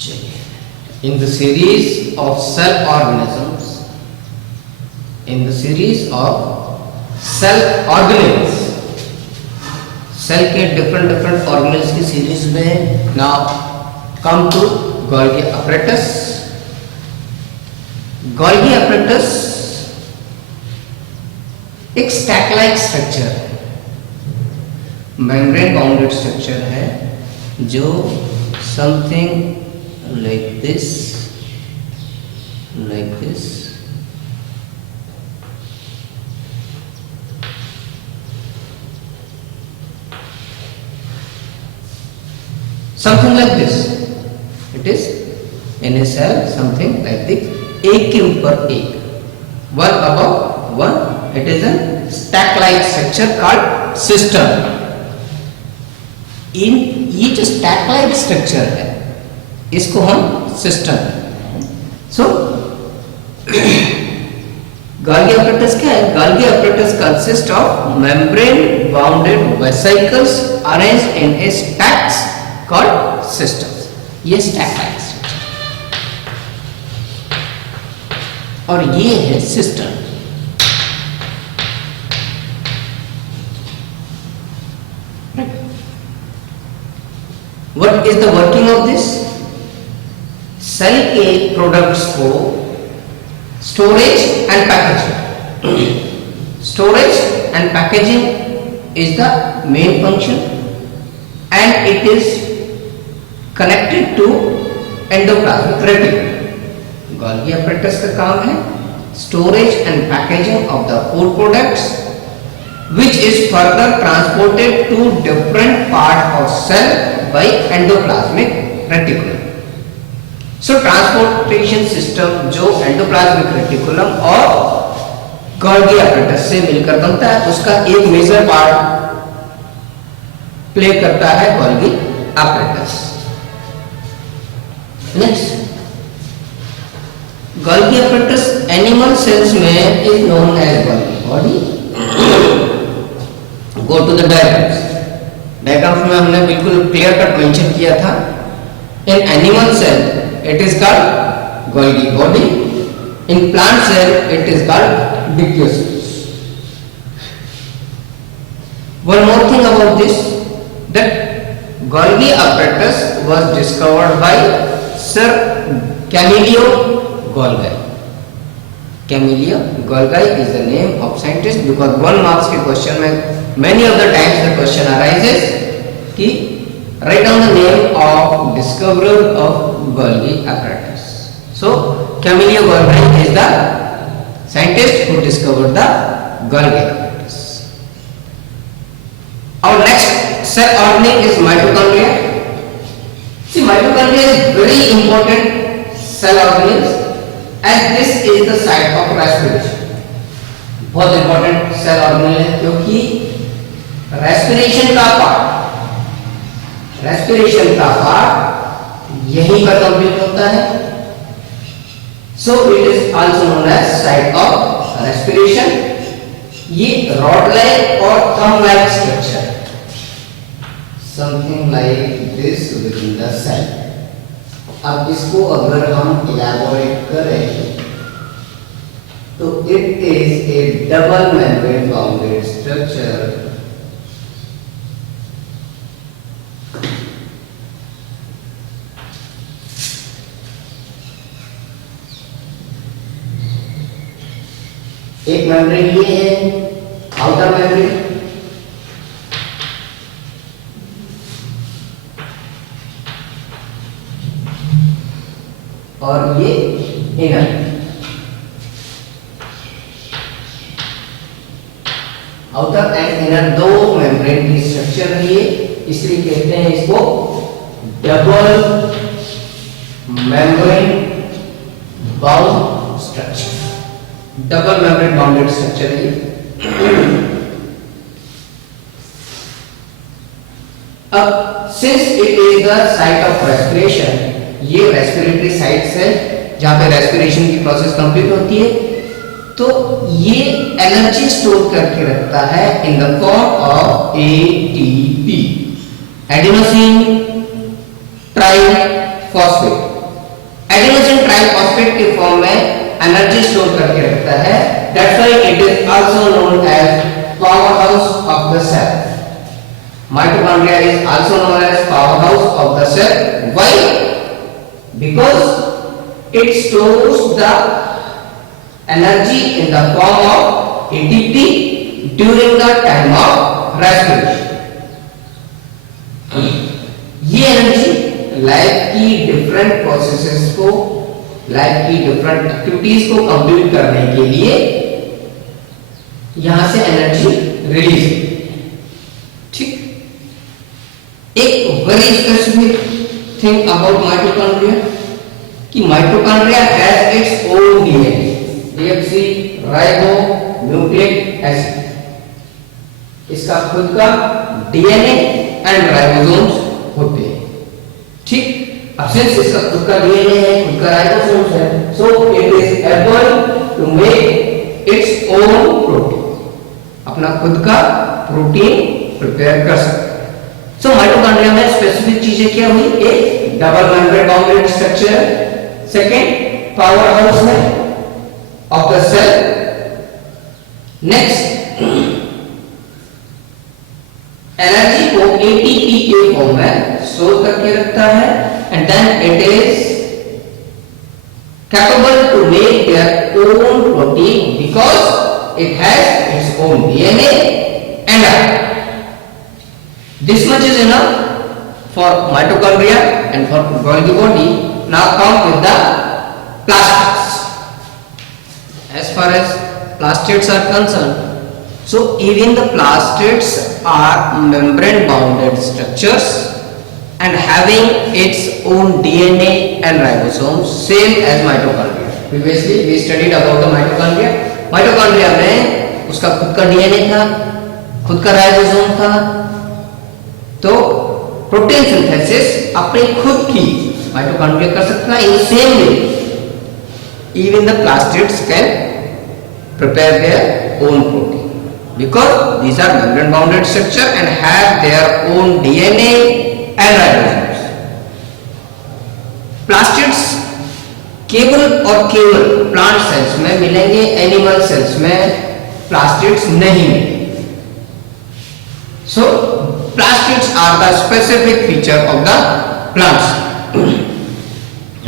In the series of cell organisms, cell के different organelles की series में now come to Golgi apparatus. Golgi apparatus एक stack like structure, membrane bounded structure है जो something like this, something like this. It is in a cell something like this, एक के ऊपर एक, one above one. It is a stack like structure called system. इन ये जो stack like structure है इसको हम सिस्टम. सो गोल्गी apparatus क्या है? Golgi apparatus consists of membrane bounded vesicles arranged in a stacks called systems. ये stack like और ये है system. What is the working of this? Cell के प्रोडक्ट्स को storage and packaging. Storage and packaging is the main function and it is connected to endoplasmic reticulum. Golgi apparatus का काम है storage and packaging of the food products which is further transported to different part of cell by endoplasmic reticulum. So transportation system जो endoplasmic reticulum और Golgi apparatus से मिलकर बनता है उसका एक मेजर पार्ट प्ले करता है Golgi apparatus. Next, Golgi apparatus animal cells में is known as Golgi body. Go to the diagrams. Diagrams में हमने बिल्कुल क्लियर कट मेंशन किया था. In animal cell it is called Golgi body. In plant cell it is called dicusus. One more thing about this, that Golgi apparatus was discovered by Sir Camillo Golgi. Camillo Golgi is the name of scientist because 1 marks के question में many of the times the question arises कि write down the name of discoverer of Golgi apparatus. So Camillo Golgi is the scientist who discovered the Golgi apparatus. Our next cell organ is mitochondria. See, mitochondria is very important cell organ as this is the site of respiration. बहुत important cell organ है क्योंकि respiration का part यहीं पर complete होता है. So it is also known as site of respiration. ये rod like और thumb like structure, something like this within the cell. अब इसको अगर हम इलैबोरेट करें तो it is a double membrane bounded structure. एक मेम्ब्रेन ये है आउटर मेम्ब्रेन, और ये इनर. आउटर एंड इनर दो मेम्ब्रेन की स्ट्रक्चर है ये, इसलिए कहते हैं इसको double membrane bound structure. Double membrane bounded structure है. अब since it is the site of respiration, ये रेस्पिरेटरी साइट्स है जहां पे रेस्पिरेशन की प्रोसेस कंप्लीट होती है, तो ये एनर्जी स्टोर करके रखता है in the form of ATP, adenosine triphosphate. Phosphate के फॉर्म में एनर्जी स्टोर करके रखता है। That's why it is also known as power house of the cell. Mitochondria is also known as powerhouse of the cell. Why? Because it stores the energy in the form of ATP during the time of respiration. ये energy life की different processes को, life की different activities को complete करने के लिए यहां से एनर्जी रिलीज। ठीक, एक very specific thing about mitochondria कि mitochondria has its own DNA, deoxyribonucleic acid. इसका खुद का डीएनए एंड राइबोसोम्स होते हैं। ठीक, अब सिंस इसका खुद का डीएनए है, खुद का राइबोसोम्स है, so it is able to make its own protein, अपना खुद का प्रोटीन प्रिपेयर कर सकता है। सो माइटोकॉन्ड्रिया में स्पेसिफिक चीजें क्या हुई? एक double membrane bounded structure, second power house है of the cell, next energy को एटीपी के फॉर्म में स्टोर करके रखता है, and then it is capable to make their own protein because it has its own DNA and this much is enough for mitochondria and for Golgi body. Now come with the plastids. As far as plastids are concerned, so even the plastids are membrane bounded structures and having its own DNA and ribosomes, same as mitochondria. Previously we studied about the mitochondria. Mitochondria में उसका खुद का DNA था, खुद का ribosome था, तो protein synthesis अपनी खुद की माइटोकॉन्ड्रिया कर सकता है। In same way even the plastids can prepare their own protein because these are membrane bounded structure and have their own DNA and ribosomes. Plastids केवल और केवल प्लांट सेल्स में मिलेंगे, एनिमल सेल्स में प्लास्टिड्स नहीं मिलेंगे। So plastids are the specific feature of the plants.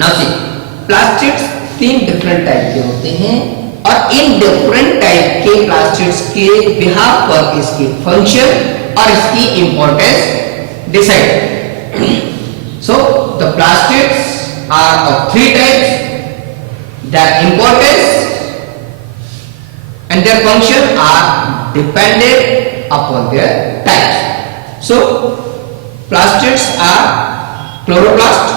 Now see, plastids तीन different type के होते हैं और इन different type के plastids के बिहाफ पर इसकी function और इसकी importance decide. So the plastids are of three types. Their importance and their function are dependent upon their types. So plastids are chloroplast,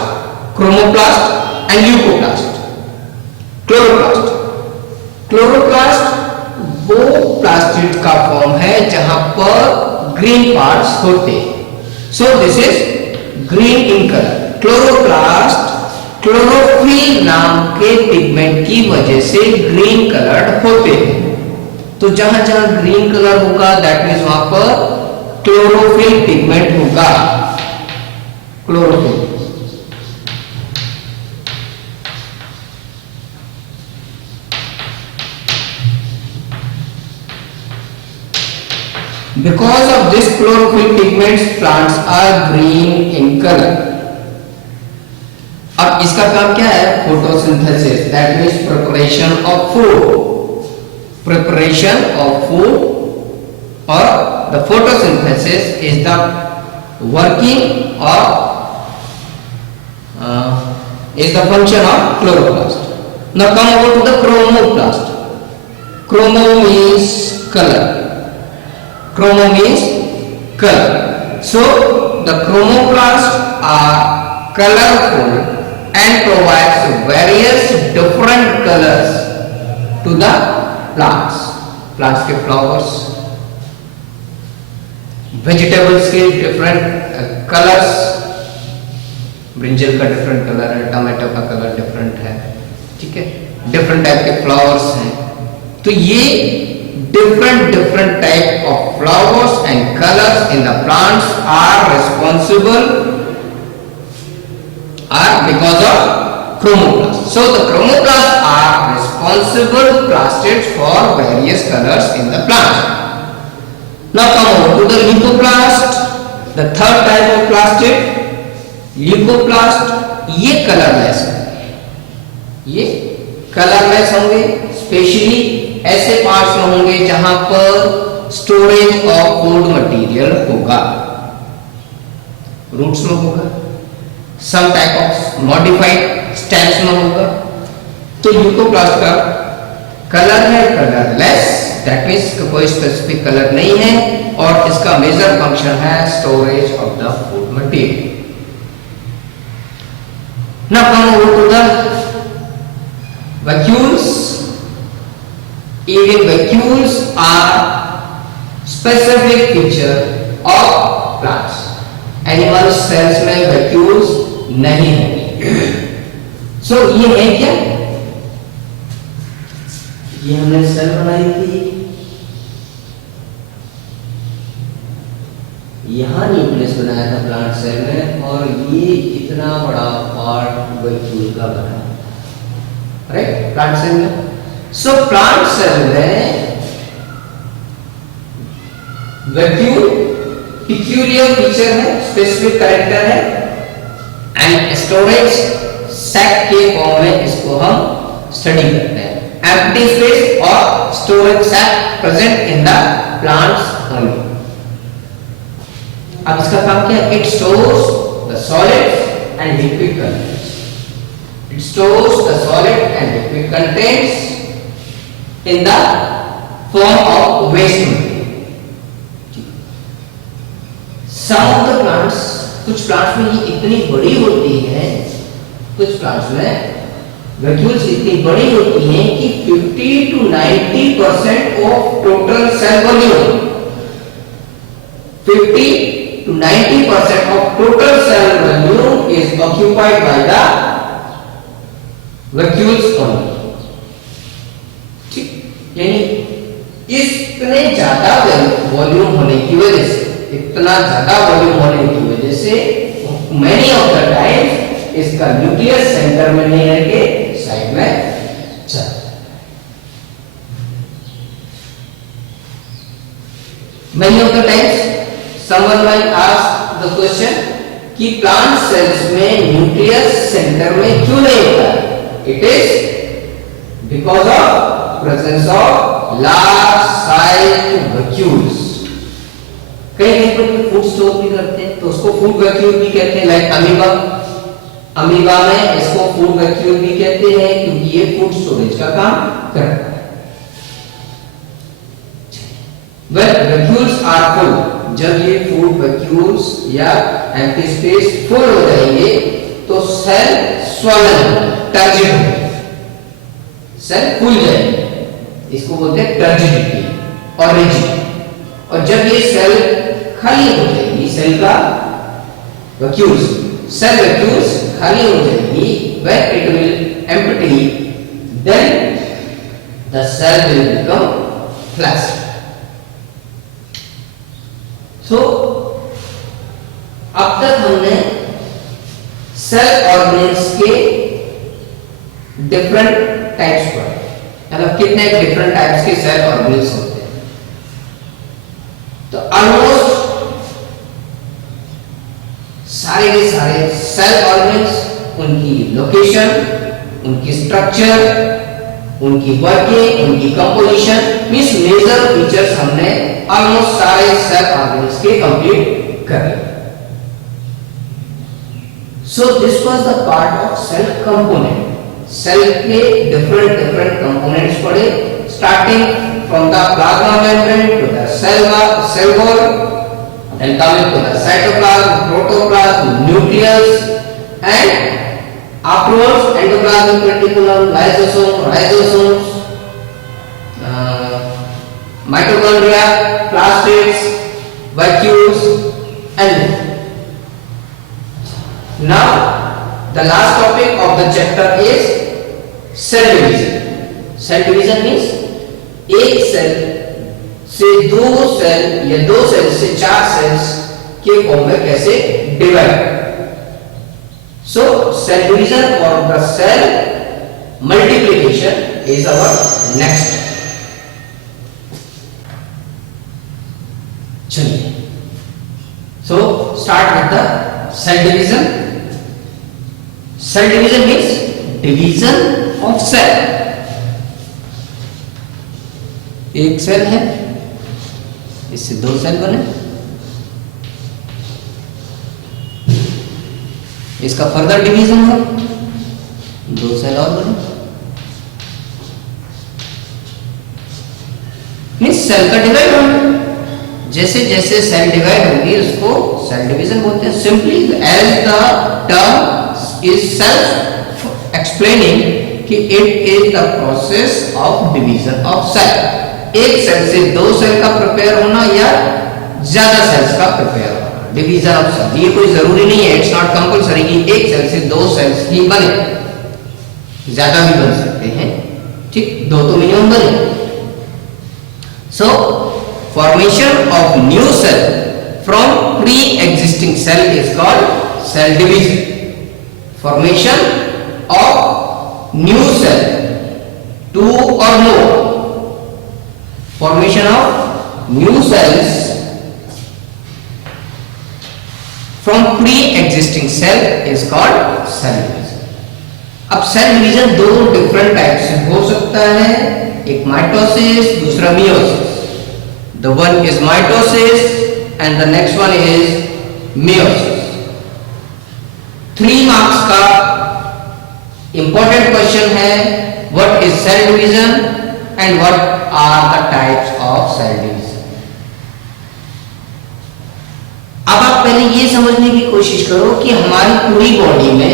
chromoplast and leucoplast. Chloroplast वो plastid का form है जहां पर green parts होते हैं। So this is green in colour. Chloroplast chlorophyll नाम के pigment की वजह से ग्रीन कलर्ड होते हैं। तो जहां जहां ग्रीन कलर होगा दैट मीन्स वहां पर क्लोरोफिल पिगमेंट होगा। Chlorophyll because of this chlorophyll pigments plants are green in color। अब इसका काम क्या है? Photosynthesis, that means preparation of food. Preparation of food और the photosynthesis is the working और is the function of chloroplast. Now come over to the chromoplast. Chromo means color. Chromo means color. So the chromoplasts are colorful and provides various different colors to the plants. Plants के flowers, vegetables के different colors, brinjal का different colour है, tomato का colour different है, ठीक है, different type के flowers हैं। तो ये different type of flowers and colors in the plants are responsible are because of chromoplasts. So the chromoplasts are responsible plastids for various colors in the plant. Now come over to the leucoplast, the third type of plastid. Leucoplast ये colourless होंगे, ये colourless होंगे, specially ऐसे parts में होंगे जहां पर storage of food material होगा, रूट्स में होगा, some type of modified stems में होगा। तो ल्यूकोप्लास्ट का कलर है कलरलेस, दैट मींस कोई स्पेसिफिक कलर नहीं है और इसका मेजर फंक्शन है storage of the food material. Now come over to the vacuoles. Even vacuoles are specific feature of plants. Animal cells में vacuoles नहीं होंगे। So ये है क्या? ये हमने सेल बनाई थी, यहाँ न्यूक्लियस बनाया था प्लांट सेल में और ये इतना बड़ा पार्ट वैक्यूल का बना, राइट, प्लांट सेल में। सो प्लांट सेल में वैक्यूल पिक्यूलियर फीचर है, स्पेसिफिक कैरेक्टर है एंड स्टोरेज सैक के फॉर्म में इसको हम स्टडी करते हैं। एम्प्टी स्पेस और storage sac present in the plants only. अब इसका काम क्या है? It stores the solids and liquid contents. It stores the solid and liquid contents in the form of waste material. Some of the plants, कुछ plants में ये इतनी बड़ी होती है, कुछ plants में vacuoles इतनी बड़ी होती हैं कि 50 to 90% of total cell volume, 50 to 90% of total cell volume is occupied by the vacuoles only. ठीक, यानी इतने ज्यादा वॉल्यूम होने की वजह से, इतना ज्यादा वॉल्यूम होने की वजह से many of the times इसका न्यूक्लियस सेंटर में नहीं रह के साइड में चल। Many of the times someone might ask the question कि प्लांट सेल्स में न्यूक्लियस सेंटर में क्यों नहीं होता है? It is because of presence of large sized vacuoles. कई पर फूड स्टोर भी करते हैं तो उसको फूड वैक्यूल भी कहते हैं, लाइक अमीबा। अमीबा में इसको फूड वैक्यूल भी कहते हैं क्योंकि ये फूड स्टोरेज का काम करता है। When vacuoles are full, जब ये फूड वैक्यूल्स या एम्प्टी स्पेस फुल हो जाएंगे तो सेल स्वलन, टर्जिड होंगे, सेल फूल जाएंगे, इसको बोलते हैं टर्जिडिटी और रिजिड। और जब ये सेल खाली हो जाएगी, सेल का वैक्यूल्स, सेल वैक्यूल्स खाली हो जाएगी, when it will empty, then the cell will become flaccid. So, अब तक हमने सेल ऑर्गेन्स के डिफरेंट टाइप्स पढ़े, मतलब कितने डिफरेंट टाइप्स के सेल ऑर्गेन्स होते हैं। तो ऑलमोस्ट सारे के सारे सेल ऑर्गेन्स, उनकी लोकेशन, उनकी स्ट्रक्चर, उनकी वर्किंग, उनकी कंपोजिशन, मींस मेजर फीचर्स हमने ऑलमोस्ट सारे सेल ऑर्गेन्स के कंप्लीट कर लिए। So this was the part of cell component. Cell के डिफरेंट कंपोनेंट्स पढ़े, starting from the plasma membrane to the cell wall, then coming to the cytoplasm, protoplasm, nucleus, and afterwards endoplasmic reticulum, lysosomes, mitochondria, plastids, vacuoles, and now the last topic of the chapter is cell division. Cell division means एक cell से दो cell या दो cell से चार sales के form में कैसे divide. So cell division or the cell multiplication is our next. चलिए, so start with the cell division. Cell division means division of cell. एक सेल है, इससे दो सेल बने, इसका फर्दर डिवीजन है, दो सेल और बने। मीन्स सेल का डिवाइड होना, जैसे जैसे सेल डिवाइड होगी उसको सेल डिवीजन बोलते हैं। Simply as the term is self explaining कि it is the process of division of cell. एक सेल से दो सेल का प्रिपेयर होना या ज्यादा सेल्स का प्रिपेयर होना, डिवीजन ऑफ सेल। ये कोई जरूरी नहीं है, इट्स नॉट कंपल्सरी कि एक सेल से दो सेल्स ही बने, ज्यादा भी बन सकते हैं, ठीक, दो तो मिनिमम बने। So formation of new cell from pre existing cell is called cell division. Formation of new cell, two और more, formation of new cells from pre-existing cell is called cell division. अब cell division दो different type से हो सकता है, एक mitosis, दूसरा meiosis. The one is mitosis and the next one is meiosis. 3 marks का important question है, what is cell division and what are the types of cell division. अब आप पहले ये समझने की कोशिश करो कि हमारी पूरी बॉडी में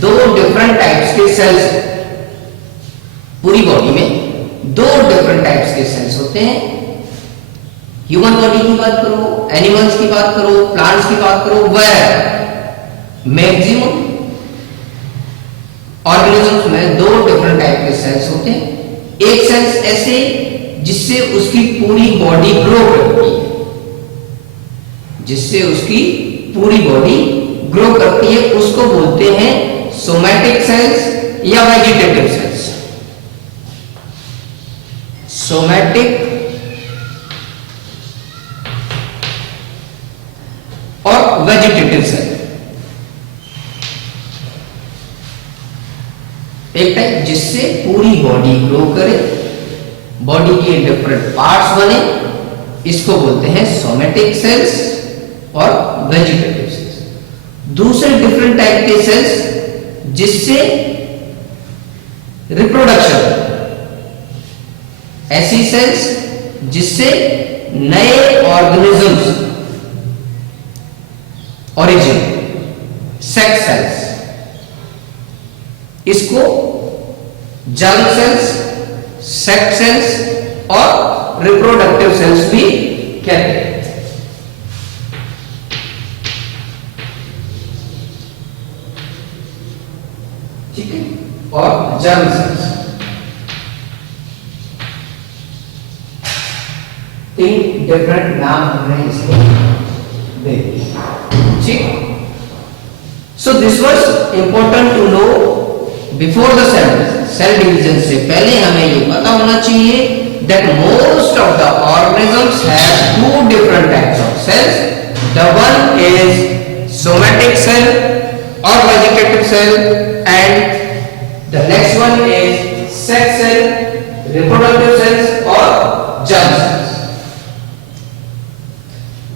दो डिफरेंट टाइप्स के सेल्स हैं। पूरी बॉडी में दो डिफरेंट टाइप्स के सेल्स होते हैं। ह्यूमन बॉडी की बात करो, एनिमल्स की बात करो, प्लांट्स की बात करो, वह मैक्सिमम ऑर्गेनिजम्स में दो डिफरेंट टाइप के सेल्स होते हैं। एक सेल्स ऐसे जिससे उसकी पूरी बॉडी ग्रो करती है, जिससे उसकी पूरी बॉडी ग्रो करती है, उसको बोलते हैं सोमैटिक सेल्स या वेजिटेटिव सेल्स। सोमैटिक और वेजिटेटिव सेल। एक टाइप जिससे पूरी बॉडी ग्रो करे, बॉडी के डिफरेंट पार्ट्स बने, इसको बोलते हैं सोमैटिक सेल्स और वेजिटेटिव सेल्स। दूसरे डिफरेंट टाइप के सेल्स जिससे रिप्रोडक्शन, ऐसी सेल्स जिससे नए ऑर्गेनिजम्स ओरिजिन, सेक्स सेल्स, इसको जर्म सेल्स, सेक्स सेल्स और रिप्रोडक्टिव सेल्स भी कहते हैं। ठीक है, और जर्म सेल्स, 3 डिफरेंट नाम हमने इसको दे दिए। ठीक, so this was important to know before the cell division. Cell division से पहले हमें ये पता होना चाहिए that most of the organisms have 2 different types of cells. The one is somatic cell or vegetative cell, and the next one is sex cell, reproductive cells or germ cells.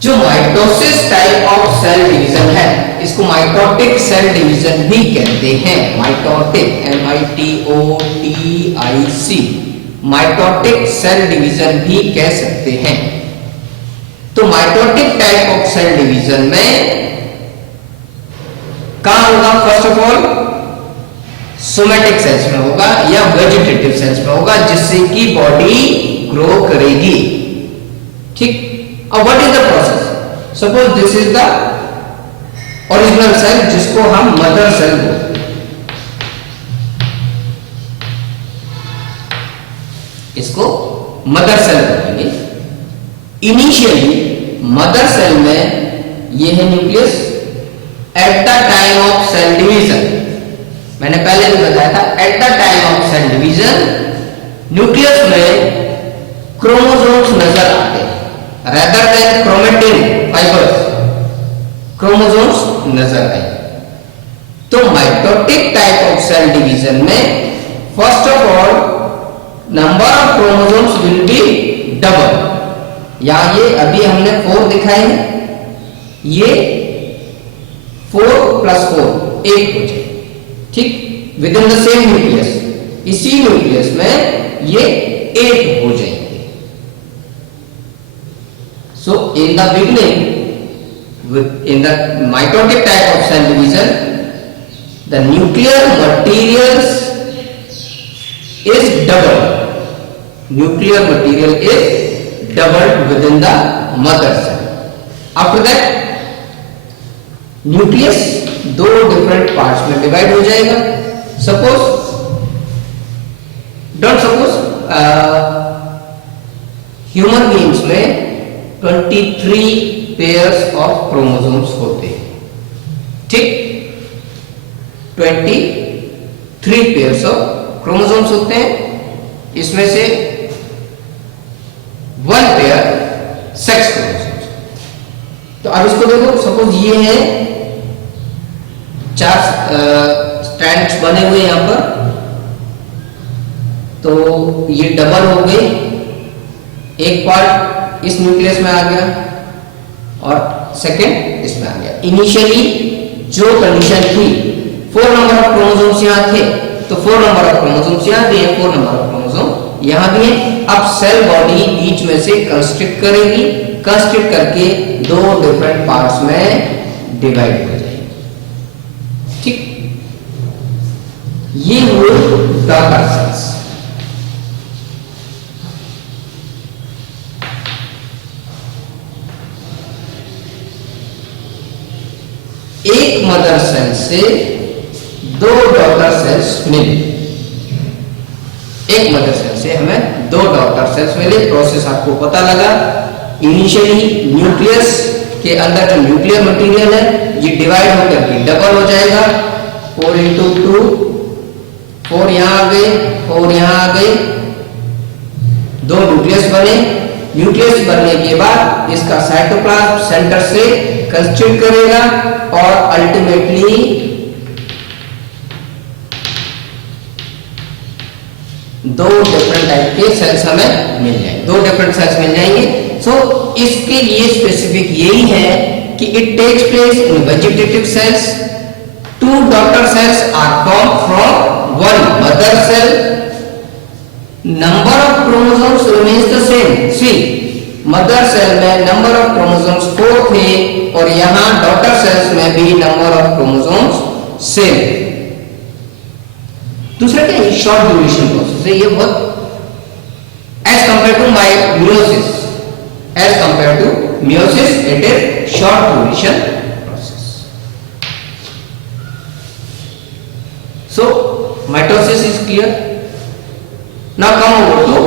जो mitosis type of cell division है, इसको mitotic cell division भी कहते हैं। Mitotic, MITOTIC, mitotic cell division भी कह सकते हैं। तो mitotic type of cell division में कहां होगा? First of all somatic cells में होगा या वेजिटेटिव सेल्स में होगा, जिससे कि बॉडी ग्रो करेगी। ठीक, अब what is the process? Suppose this is the original cell, जिसको हम मदर सेल बोलते हैं। इसको मदर सेल बोलेंगे। इनिशियली मदर सेल में ये है nucleus, at the time of cell division, मैंने पहले भी बताया था, at the time of cell division nucleus में क्रोमोसोम्स नजर आते हैं rather than chromatin fibres, chromosomes नजर आए। तो mitotic type of cell division में first of all number of chromosomes will be double. या ये अभी हमने 4 दिखाए हैं, ये 4 + 4 8 हो जाए, ठीक, within the same nucleus, इसी न्यूक्लियस में ये 8 हो जाएंगे। So in the beginning in the mitotic type of cell division, the nuclear materials is doubled. Nuclear material is doubled within the mother cell. After that, nucleus 2 different parts में divide हो जाएगा. Don't suppose human beings में 23 pairs of chromosomes होते हैं, ठीक, 23 pairs of chromosomes होते हैं। इसमें से 1 पेयर सेक्स क्रोमोसोम्स। तो अब इसको देखो, सपोज ये है 4 स्ट्रैंड्स बने हुए यहां पर, तो ये डबल हो गए, एक पार्ट इस न्यूक्लियस में आ गया और सेकंड इसमें आ गया। इनिशियली जो कंडीशन थी 4 नंबर ऑफ क्रोमोसोम्स यहां थे, तो 4 नंबर ऑफ क्रोमोसोम्स यहां भी है, 4 नंबर ऑफ क्रोमोसोम यहां भी है। अब सेल बॉडी बीच में से कंस्ट्रिक्ट करेगी, कंस्ट्रिक्ट करके 2 डिफरेंट पार्ट्स में डिवाइड हो जाएगी, ठीक। ये हुए डॉटर सेल्स। एक मदर सेल से 2 डॉटर सेल्स मिले, एक मदर सेल से हमें 2 डॉटर सेल्स मिले। प्रोसेस आपको पता लगा। इनिशियली न्यूक्लियस के अंदर जो न्यूक्लियर मटेरियल है ये डिवाइड होकर के डबल हो जाएगा, 4 × 2, 4 यहां आ गए, 4 यहां आ गए, 2 न्यूक्लियस बने। न्यूक्लियस बनने के बाद इसका साइटोप्लाज्म सेंटर से कंस्ट्रिक्ट करेगा और अल्टीमेटली दो डिफरेंट टाइप के सेल्स हमें मिल जाएंगे, 2 डिफरेंट सेल्स मिल जाएंगे। सो इसके लिए स्पेसिफिक यही है कि it takes place in vegetative cells, 2 daughter cells are formed from 1 mother cell, number of chromosomes remains the same. See mother cell में नंबर ऑफ क्रोमोसोम्स 4 थे और यहां डॉटर सेल्स में भी नंबर ऑफ क्रोमोसोम्स सेम। दूसरा क्या है, short duration process है ये बहुत, as compare to meiosis, as compare to meiosis it is short duration process. So mitosis is clear. Now come over to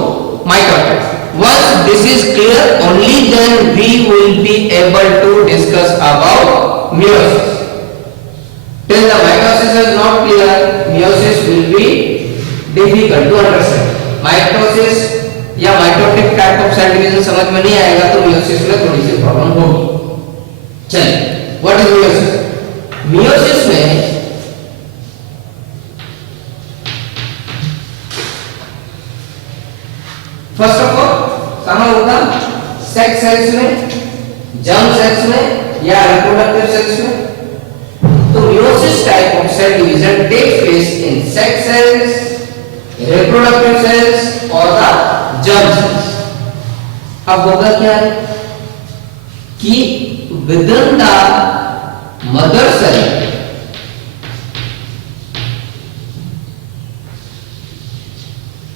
mitosis. Once this is clear, only then we will be able to discuss about meiosis. Till the mitosis is not clear, meiosis will be difficult to understand. Mitosis या mitotic type of cell division समझ में नहीं आएगा तो meiosis में थोड़ी सी problem होगी। चलिए, what is meiosis? Meiosis में फर्स्ट ऑफ ऑल कहां होगा, सेक्स सेल्स में, जर्म सेल्स में या रिप्रोडक्टिव सेल्स में। तो meiosis type of cell division takes place in sex cells, reproductive cells और द जर्म सेल्स। अब होगा क्या कि within the mother cell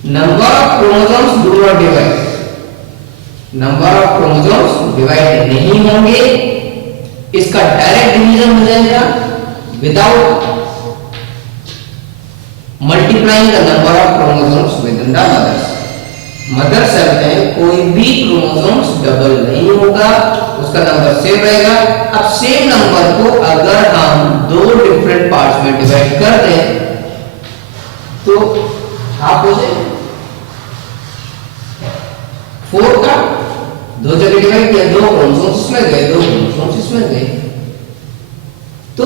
number of chromosomes do not divide, number of chromosomes divide नहीं होंगे, इसका डायरेक्ट डिवीजन हो जाएगा without multiplying the number of chromosomes within the mother cell में कोई भी क्रोमोसोम्स डबल नहीं होगा, उसका उसका नंबर सेम रहेगा। अब सेम नंबर को अगर हम दो डिफरेंट पार्ट्स में डिवाइड कर दें तो हाफ हो जाए। 4 का दो जगह डिवाइड किया, दो क्रोमोसोम्स इसमें गए, दो क्रोमोसोम्स इसमें गए, तो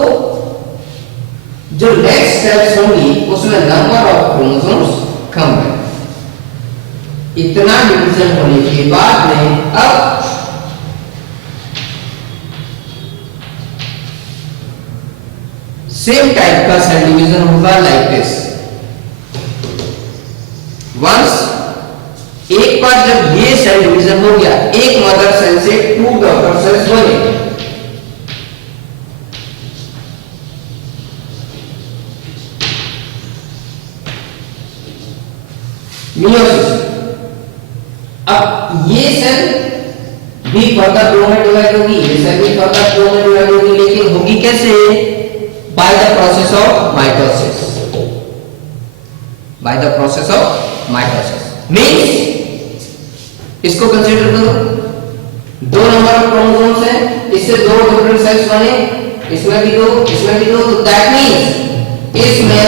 जो नेक्स्ट स्टेप्स होंगी उसमें नंबर ऑफ क्रोमोसोम्स कम है। इतना डिवीजन होने के बाद में अब सेम टाइप का सेल डिवीजन होगा लाइक दिस। वंस एक बार जब ये सेल डिवीजन हो गया, एक मदर सेल से 2 डॉटर सेल्स बने, मियोसिस। अब ये सेल भी फर्दर 2 में डिवाइड होगी, ये सेल भी फर्दर 2 में डिवाइड होगी, लेकिन होगी कैसे? By the process of mitosis. By the process of mitosis means, इसको कंसीडर करो, दो नंबर ऑफ क्रोमोसोम्स हैं, इससे दो डिफरेंट सेल्स बने, इसमें भी दो, इसमें भी दो, तो दैट मींस इसमें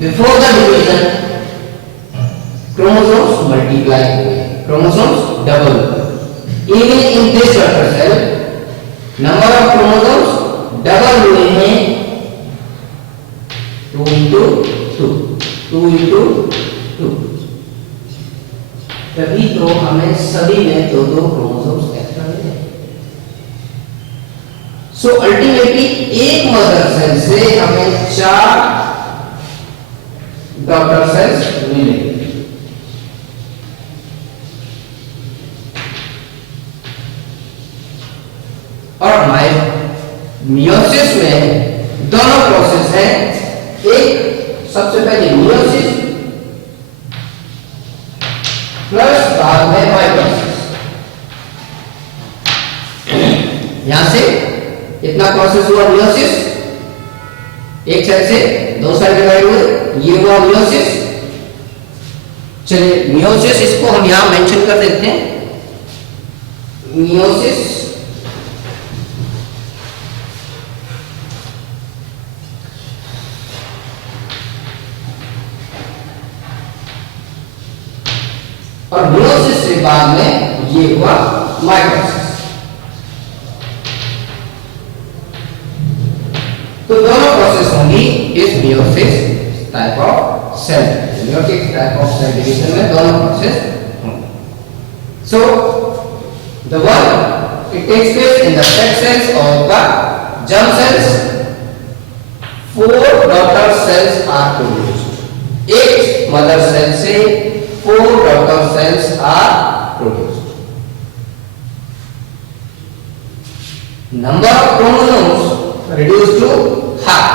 before the division chromosomes multiply हुए, क्रोमोसोम्स डबल हुए। Even in this daughter cell number of chromosomes double हुए हैं 2 into 2, 2 into 2। तभी तो हमें सभी में दो दो क्रोमोसोम्स एक्स्ट्रा मिले। सो अल्टीमेटली एक मदर सेल से हमें 4 डॉटर सेल्स मिले। और मियोसिस में दोनों प्रोसेस हैं, एक सबसे पहले मियोसिस प्लस बाद में माइटोसिस। यहां से इतना प्रोसेस हुआ मियोसिस, एक सेल से दो सेल डिवाइड हुए, ये हुआ मियोसिस। चलिए मियोसिस इसको हम यहां मेंशन कर देते हैं, मियोसिस और मियोसिस से बाद में ये हुआ माइटोसिस। तो दोनों प्रोसेस होंगी इस meiosis type of cell, meiotic type of cell division में दोनों प्रोसेस होंगे। So the one it takes place in the sex cells of the germ cells, 4 daughter cells are produced. एक मदर सेल से 4 daughter cells are produced. Number of chromosomes reduced to half.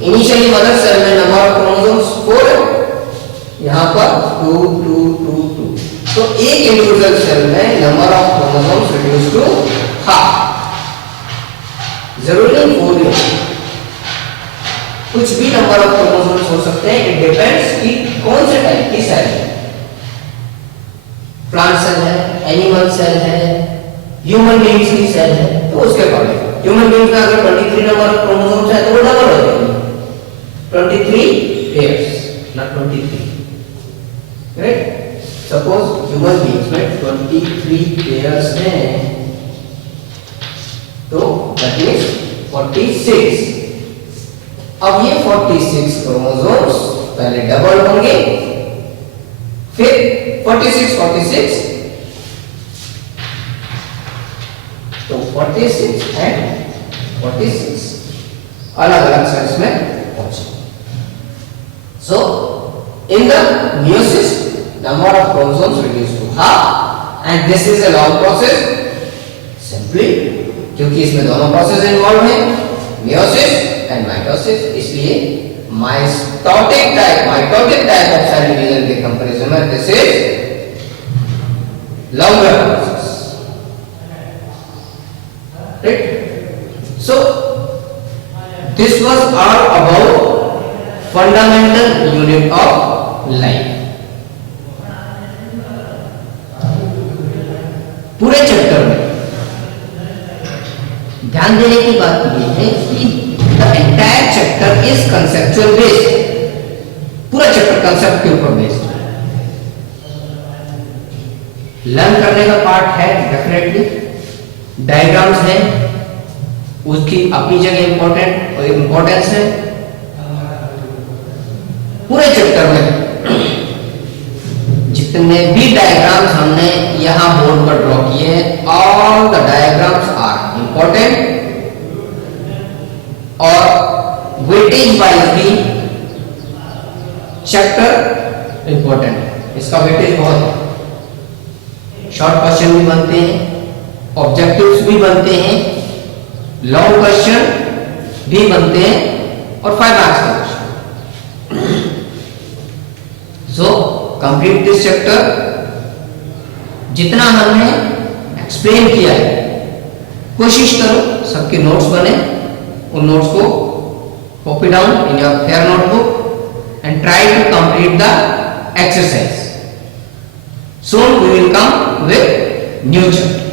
Initially mother cell में number of chromosomes 4 है, यहाँ पर 2 2 2 2, तो एक individual cell में number of chromosomes reduced to half। जरूरी नहीं 4 है, कुछ भी नंबर ऑफ क्रोमोसोम्स हो सकते हैं, इट डिपेंड्स कि कौन से टाइप की सेल है। प्लांट सेल है, एनिमल सेल है, ह्यूमन बीइंग्स की सेल है, तो उसके अकॉर्डिंग ह्यूमन बीइंग में अगर 23 नंबर ऑफ क्रोमोसोम्स है तो वो डबल हो जाएंगे, 23 pairs, not 23, right. Suppose human beings में 23 पेयर्स हैं, तो दैट इज 46। अब ये 46 क्रोमोसोम्स पहले डबल होंगे, फिर 46 46, तो 46 एंड 46 अलग अलग सेल्स में पहुंचे। So in the meiosis number of chromosomes reduce to half and this is a long process, simply क्योंकि इसमें दोनों प्रोसेस इन्वॉल्व हैं, मियोसिस एंड माइटोसिस, इसलिए mitotic type of cell division के कंपैरिजन में this is longer process, right. So this was all about fundamental unit of life. पूरे chapter में ध्यान देने की बात यह है कि the entire chapter is conceptual based, पूरा चैप्टर कंसेप्ट के ऊपर बेस्ड है। लर्न करने का पार्ट है डेफिनेटली, डायग्राम्स है, उसकी अपनी जगह इंपॉर्टेंस है। पूरे चैप्टर में जितने भी डायग्राम्स हमने यहां बोर्ड पर ड्रॉ किए हैं, all the diagrams are important और वेटेज वाइज भी चैप्टर इंपॉर्टेंट है, इसका वेटेज बहुत है। शॉर्ट क्वेश्चन भी बनते हैं, ऑब्जेक्टिव्स भी बनते हैं, लॉन्ग क्वेश्चन भी बनते हैं और 5 मार्क्स का question. So complete this chapter. जितना हमने एक्सप्लेन किया है, कोशिश करो सबके नोट्स बने, उन नोट्स को copy down in your fair notebook and try to complete the exercise. Soon we will come with new chapter.